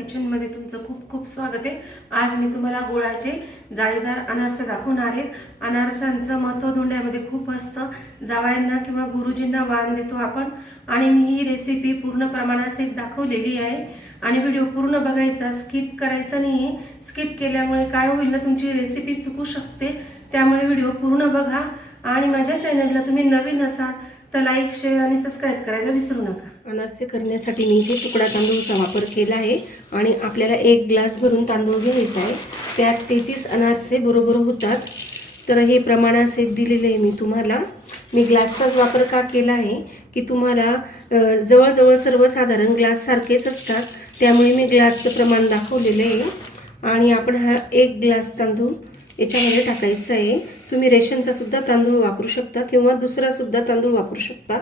किचनमध्ये तुमचं खूप खूप स्वागत आहे। आज मी तुम्हाला गुळाचे जाळीदार अनारसे दाखवणार आहे। अनारसांचं महत्त्व धोंड्यामध्ये खूप असतं। जावयांना किंवा गुरुजींना वाण देतो आपण आणि मी ही रेसिपी पूर्ण प्रमाणासहित दाखवलेली आहे आणि व्हिडिओ पूर्ण बघायचा, स्किप करायचा नाही। स्किप केल्यामुळे काय होईल ना, तुमची रेसिपी चुकू शकते। त्यामुळे व्हिडिओ पूर्ण बघा आणि माझ्या चॅनलला तुम्ही नवीन असाल तर लाईक, शेअर आणि सबस्क्राइब करायला विसरू नका। अनारसे करण्यासाठी मी इथे तुकडा तांदूळचा वापर केला आहे आणि आपल्याला 1 ग्लास भरून तांदूळ घ्यायचा आहे। त्यात 33 अनारसे बरोबर होतात। तर हे प्रमाणासहित दिलेले आहे मी तुम्हाला। मी ग्लासचाच वापर का केला आहे की तुम्हाला जवळजवळ सर्वसाधारण ग्लास सारखेच असतात, त्यामुळे मी ग्लासचं प्रमाण दाखवलेलं आहे। आणि आपण हा 1 ग्लास तांदूळ याच्यामध्ये टाकायचा आहे। तुम्ही रेशनचा सुद्धा तांदूळ वापरू शकता किंवा दुसरा सुद्धा तांदूळ वापरू शकता।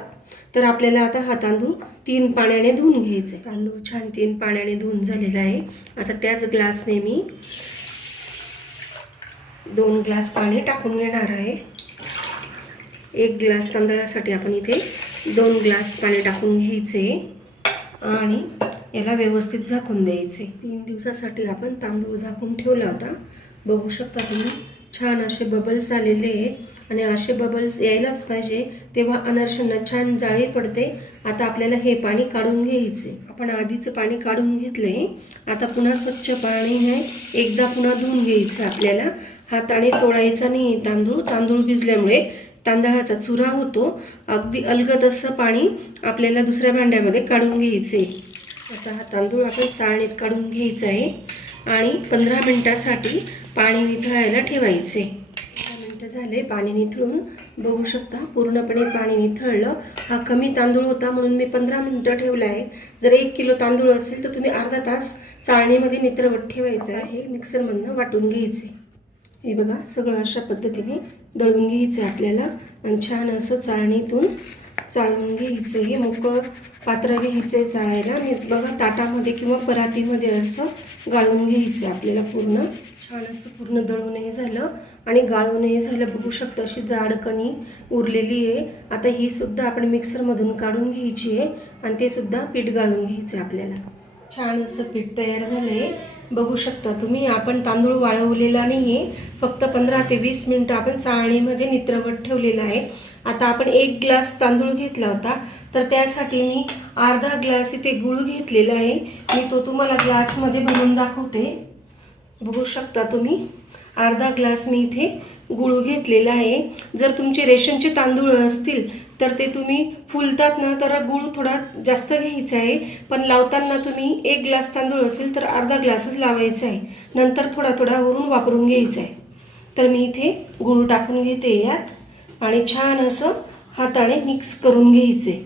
तर आपल्याला आता हा तांदूळ 3 पाण्याने धुवून घ्यायचा आहे। तांदूळ छान 3 पाण्याने धुवून झालेला आहे। आता त्याच ग्लासने मी 2 ग्लास पाणी टाकून घेणार आहे। 1 ग्लास तांदळासाठी आपण इथे 2 ग्लास पाणी टाकून घ्यायचे आणि याला व्यवस्थित झाकून द्यायचे। 3 दिवसासाठी आपण तांदूळ झाकून ठेवला होता। बघू शकता तुम्ही छान असे बबल्स आलेले आहेत आणि असे बबल्स यायलाच पाहिजे, तेव्हा अनारशांना छान जाळी पडते। आता आपल्याला हे पाणी काढून घ्यायचे। आपण आधीचं पाणी काढून घेतले। आता पुन्हा स्वच्छ पाणी आहे, एकदा पुन्हा धुवून घ्यायचं। आपल्याला हाताने चोळायचा नाही तांदूळ भिजल्यामुळे तांदळाचा चुरा होतो। अगदी अलगद असं पाणी आपल्याला दुसऱ्या भांड्यामध्ये काढून घ्यायचे। आता हा तांदूळ आपण चाळणीत काढून घ्यायचा आहे आणि 15 मिनिटांसाठी पाणी निथळायला ठेवायचे। 15 मिनिटं झाले पाणी निथळून, बघू शकता पूर्णपणे पाणी निथळलं। हा कमी तांदूळ होता म्हणून मी 15 मिनिटं ठेवला आहे। जर 1 किलो तांदूळ असेल तर तुम्ही अर्धा तास चाळणीमध्ये निथळवत ठेवायचं आहे। मिक्सरमधनं वाटून घ्यायचे। हे बघा सगळं अशा पद्धतीने दळून घ्यायचं आपल्याला आणि छान असं चाळणीतून चाळून घ्यायचं। हे मोकळं पात्र घ्यायचं चाळायला आणि बघा ताटामध्ये किंवा परातीमध्ये असं गाळून घ्यायचं आपल्याला। पूर्ण छान असं पूर्ण दळूनही झालं आणि गाळूनही झालं। बघू शकता अशी जाड कणी उरलेली आहे। आता ही सुद्धा आपण मिक्सरमधून काढून घ्यायची आहे आणि ते सुद्धा पीठ गाळून घ्यायचं आपल्याला। छान असं पीठ तयार झालंय, बघू शकता तुम्ही। आपण तांदूळ वाळवलेला नाहीये, फक्त 15 ते 20 मिनिटं आपण चाळणीमध्ये नित्रवत ठेवलेला आहे। आता आपण 1 ग्लास तांदूळ घेतला होता तर त्यासाठी मी अर्धा ग्लास इथे गूळ घेतलेला आहे। मी तो तुम्हाला ग्लासमध्ये भरून दाखवते। बघू शकता तुम्ही अर्धा ग्लास मी इथे गूळ घेतलेला आहे। जर तुमचे रेशनचे तांदूळ असतील तर ते तुम्ही फुलतात ना, तर गूळ थोडा जास्त घ्यायचा आहे, पण लावताना तुम्ही 1 ग्लास तांदूळ असेल तर अर्धा ग्लासच लावायचा आहे, नंतर थोडा थोडा वरून वापरून घ्यायचा आहे। तर मी इथे गूळ टाकून घेते यात आणि छान असं हाताने मिक्स करून घ्यायचे।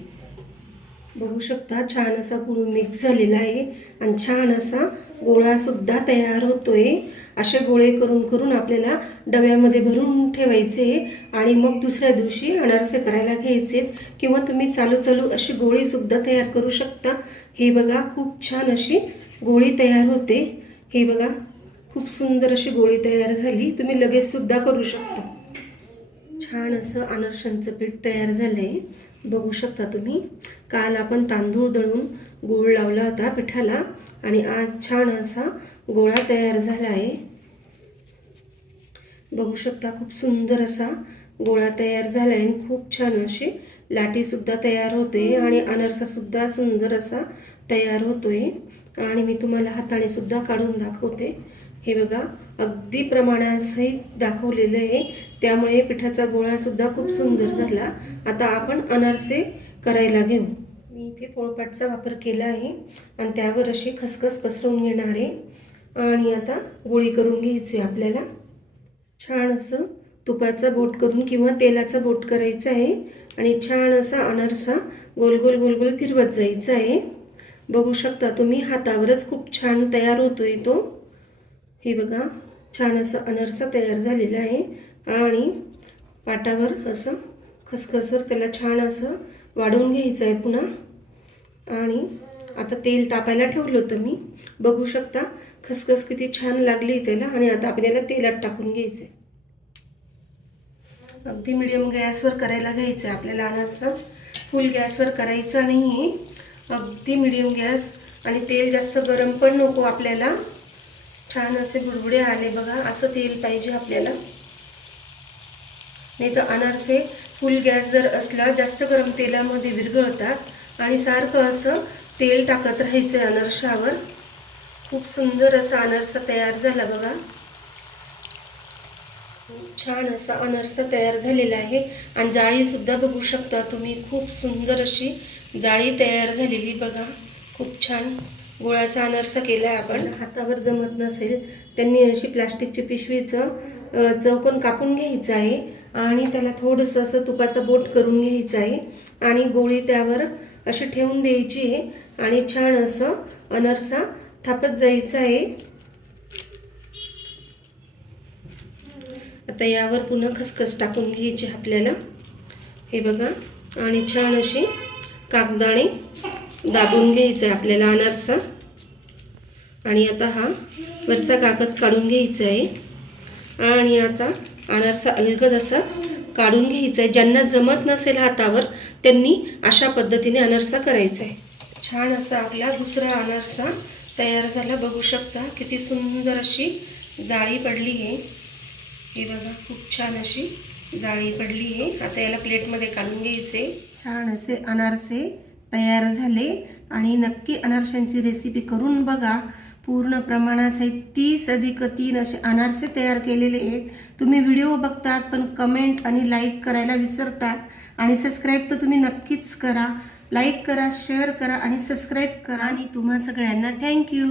बघू शकता छान असा गूळ मिक्स झालेला आहे आणि छान असा गोळा सुद्धा तयार होतोय। असे गोळे करून करून आपल्याला डब्यामध्ये भरून ठेवायचे आणि मग दुसऱ्या दिवशी अनारसे करायला घ्यायचे किंवा तुम्ही चालू चालू अशी गोळी सुद्धा तयार करू शकता। हे बघा खूप छान अशी गोळी तयार होते। हे बघा खूप सुंदर अशी गोळी तयार झाली, तुम्ही लगेच सुद्धा करू शकता। छान असं अनारशांचं पीठ तयार झालंय, बघू शकता तुम्ही। काल आपण तांदूळ दळून गूळ लावला होता पिठाला आणि आज छान असा गोळा तयार झाला आहे। बघू शकता खूप सुंदर असा गोळा तयार झाला आहे। खूप छान अशी लाटी सुद्धा तयार होते आणि अनारसा सुद्धा सुंदर असा तयार होतोय आणि मी तुम्हाला हाताने सुद्धा काढून दाखवते। हे बघा अगदी प्रमाणासहित दाखवलेलं आहे, त्यामुळे पिठाचा गोळा सुद्धा खूप सुंदर झाला। आता आपण अनारसे करायला घेऊ। मी इथे पोळपाटचा वापर केला आहे आणि त्यावर अशी खसखस पसरवून घेणार आहे आणि आता गोळी करून घ्यायची आपल्याला। छान असं तुपाचा बोट करून किंवा तेलाचा बोट करायचा आहे आणि छान असा अनारसा गोल गोल गोल गोल फिरवत जायचा आहे। बघू शकता तुम्ही हातावरच खूप छान तयार होतोय तो। हे बघा छान असा अनारसा तयार झालेला आहे आणि पाटावर असं खसखसवर त्याला छान असं वाढवून घ्यायचं आहे पुन्हा। आणि आता तेल तापायला ठेवलं होतं मी, बघू शकता खसखस किती छान लागली त्याला आणि आता आपल्याला तेलात टाकून घ्यायचं आहे। अगदी मीडियम गॅसवर करायला घ्यायचं आहे आपल्याला अनारसा, फुल गॅसवर करायचा नाही आहे। अगदी मीडियम गॅस आणि तेल जास्त गरम पण नको आपल्याला. छान असे बुडबुडे आले बघा, असं तेल पाहिजे आपल्याला. नाही तर अनारसे फुल गॅस जर असला जास्त गरम तेलामध्ये विरघळतात आणि सारखं असं तेल टाकत राहायचं आहे अनारशावर. खूप सुंदर असा अनारसा तयार झाला बघा. छान असा अनारसा तयार झालेला आहे आणि जाळीसुद्धा बघू शकता तुम्ही. खूप सुंदर अशी जाळी तयार झालेली बघा. खूप छान गुळाचा अनारसा केला आहे आपण. हातावर जमत नसेल त्यांनी अशी प्लास्टिकची पिशवीचं चौकोन कापून घ्यायचं आहे आणि त्याला थोडंसं असं तुपाचं बोट करून घ्यायचं आहे आणि गोळी त्यावर अशी ठेवून द्यायची आहे आणि छान असं अनारसा थापत जायचं आहे. आता यावर पुन्हा खसखस टाकून घ्यायची आपल्याला, हे बघा. आणि छान अशी कागदाने दाबून घ्यायचं आहे आपल्याला अनारसा. आणि आता हा वरचा कागद काढून घ्यायचा आहे आणि आता अनारसा अलगद असा काढून घ्यायचा आहे. ज्यांना जमत नसेल हातावर त्यांनी अशा पद्धतीने अनारसा करायचा आहे. छान असा आपला दुसरा अनारसा तयार झाला. बघू शकता किती सुंदर अशी जाळी पडली आहे. हे बघा, खूप छान अशी जाळी पडली आहे. आता याला प्लेटमध्ये काढून घ्यायचे. छान असे अनारसे तयार झाले आणि नक्की अनारशांची रेसिपी करून बघा. पूर्ण प्रमाणासहित 30+3 असे अनारसे तयार केलेले आहेत. तुम्ही व्हिडिओ बघतात पण कमेंट आणि लाईक करायला विसरतात. आणि सबस्क्राईब तर तुम्ही नक्कीच करा. लाईक करा, शेअर करा आणि सबस्क्राईब करा. आणि तुम्हा सगळ्यांना थँक्यू.